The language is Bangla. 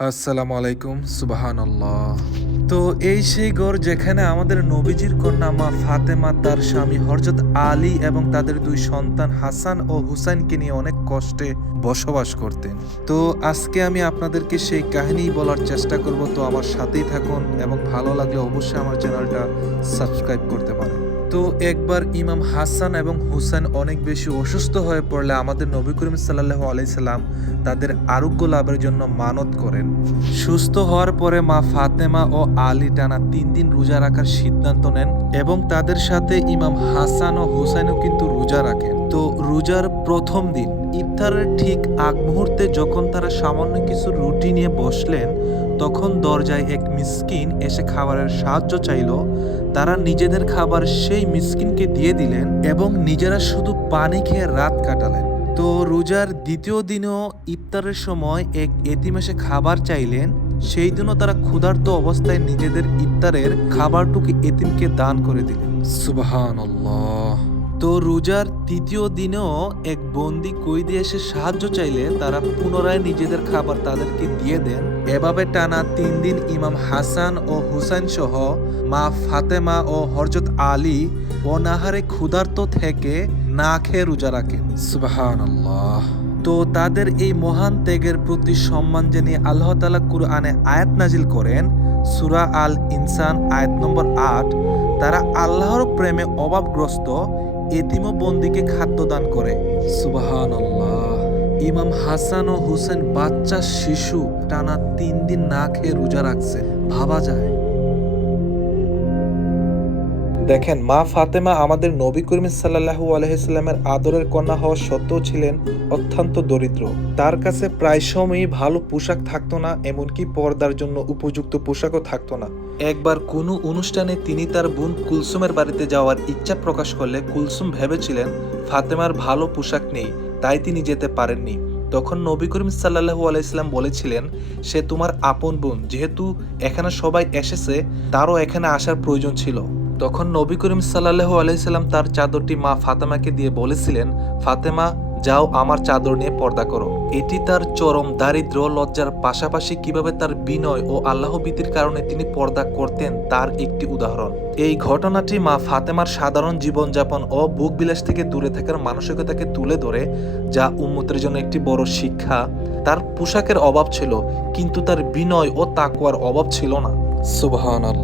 আসসালামু আলাইকুম, সুবহানাল্লাহ। তো এই সেই ঘর যেখানে আমাদের নবীজির কন্যা মা ফাতেমা তার স্বামী হযরত আলী এবং তাদের দুই সন্তান হাসান ও হুসাইনকে নিয়ে অনেক কষ্টে বসবাস করতেন। তো আজকে আমি আপনাদেরকে সেই কাহিনী বলার চেষ্টা করব। তো আমার সাথেই থাকুন এবং ভালো লাগলে অবশ্যই আমার চ্যানেলটা সাবস্ক্রাইব করতে পারেন। তো একবার ইমাম হাসান এবং হুসাইন অনেক বেশি অসুস্থ হয়ে পড়লে আমাদের নবী করিম সাল্লাল্লাহু আলাইহি সাল্লাম তাদের আরোগ্য লাভের জন্য মানত করেন। সুস্থ হওয়ার পরে মা ফাতেমা ও আলী টানা 3 দিন রোজা রাখার সিদ্ধান্ত নেন এবং তাদের সাথে ইমাম হাসান ও হুসাইনও কিন্তু রোজা রাখেন। তো রোজার প্রথম দিন ইফতারের ঠিক আগ মুহূর্তে যখন তারা সামান্য কিছু রুটি নিয়ে বসলেন, তখন দরজায় এক মিসকিন এসে খাবারের সাহায্য চাইল। তারা নিজেদের খাবার সেই মিসকিনকে দিয়ে দিলেন এবং নিজেরা শুধু পানি খেয়ে রাত কাটালেন। তো রোজার দ্বিতীয় দিনও ইফতারের সময় এক এতিম এসে খাবার চাইলেন। সেই দিনও তারা ক্ষুধার্ত অবস্থায় নিজেদের ইফতারের খাবারটুকু এতিমকে দান করে দিলেন। সুবহানাল্লাহ। তো রোজার তৃতীয় দিনেও এক বন্দি কয়েদি এসে সাহায্য চাইলে তারা পুনরায় নিজেদের খাবার তাদেরকে দিয়ে দেন। এভাবে টানা 3 দিন ইমাম হাসান ও হুসাইন সহ মা ফাতেমা ও হযরত আলী অনাহারে ক্ষুধার্ত থেকে না খেয়ে রোজা রাখেন। সুবহানাল্লাহ। তো তাদের এই মহান ত্যাগের প্রতি সম্মান জানিয়ে আল্লাহ তাআলা কুরআনে আয়াত নাজিল করেন। সূরা আল ইনসান আয়াত নম্বর 8। তারা আল্লাহর প্রেমে অভাবগ্রস্ত এতিম ও বন্দীকে খাদ্য দান করে। সুবহানাল্লাহ। ইমাম হাসান ও হুসেন বাচ্চা শিশু টানা 3 দিন না খেয়ে রোজা রাখছে, ভাবা যায়। দেখেন, মা ফাতেমা আমাদের নবী করিম সাল্লাল্লাহু আলাইহি সাল্লামের আদরের কন্যা হওয়া সত্ত্বেও ছিলেন অত্যন্ত দরিদ্র। তার কাছে প্রায় সময়ই ভালো পোশাক থাকতো না, এমনকি পর্দার জন্য উপযুক্ত পোশাকও থাকতো না। একবার কোনো অনুষ্ঠানে তিনি তার বোন কুলসুমের বাড়িতে যাওয়ার ইচ্ছা প্রকাশ করলে কুলসুম ভেবেছিলেন ফাতেমার ভালো পোশাক নেই, তাই তিনি যেতে পারেননি। তখন নবী করিম সাল্লাল্লাহু আলাইহি সাল্লাম বলেছিলেন, সে তোমার আপন বোন, যেহেতু এখানে সবাই এসেছে তারও এখানে আসার প্রয়োজন ছিল। তখন নবী করিম সাল্লাল্লাহু আলাইহি সাল্লাম তার চাদরটি মা ফাতেমাকে দিয়ে বলেছিলেন, ফাতেমা, যাও আমার চাদর নিয়ে পর্দা করো। এটি তার চরম দারিদ্র লজ্জার পাশাপাশি কিভাবে তার বিনয় ও আল্লাহভীতির কারণে তিনি পর্দা করতেন তার একটি উদাহরণ। এই ঘটনাটি মা ফাতেমার সাধারণ জীবনযাপন ও ভোগবিলাস থেকে দূরে থাকার মানসিকতাকে তুলে ধরে, যা উম্মতের জন্য একটি বড় শিক্ষা। তার পোশাকের অভাব ছিল, কিন্তু তার বিনয় ও তাকওয়ার অভাব ছিল না। সুবহানাল্লাহ।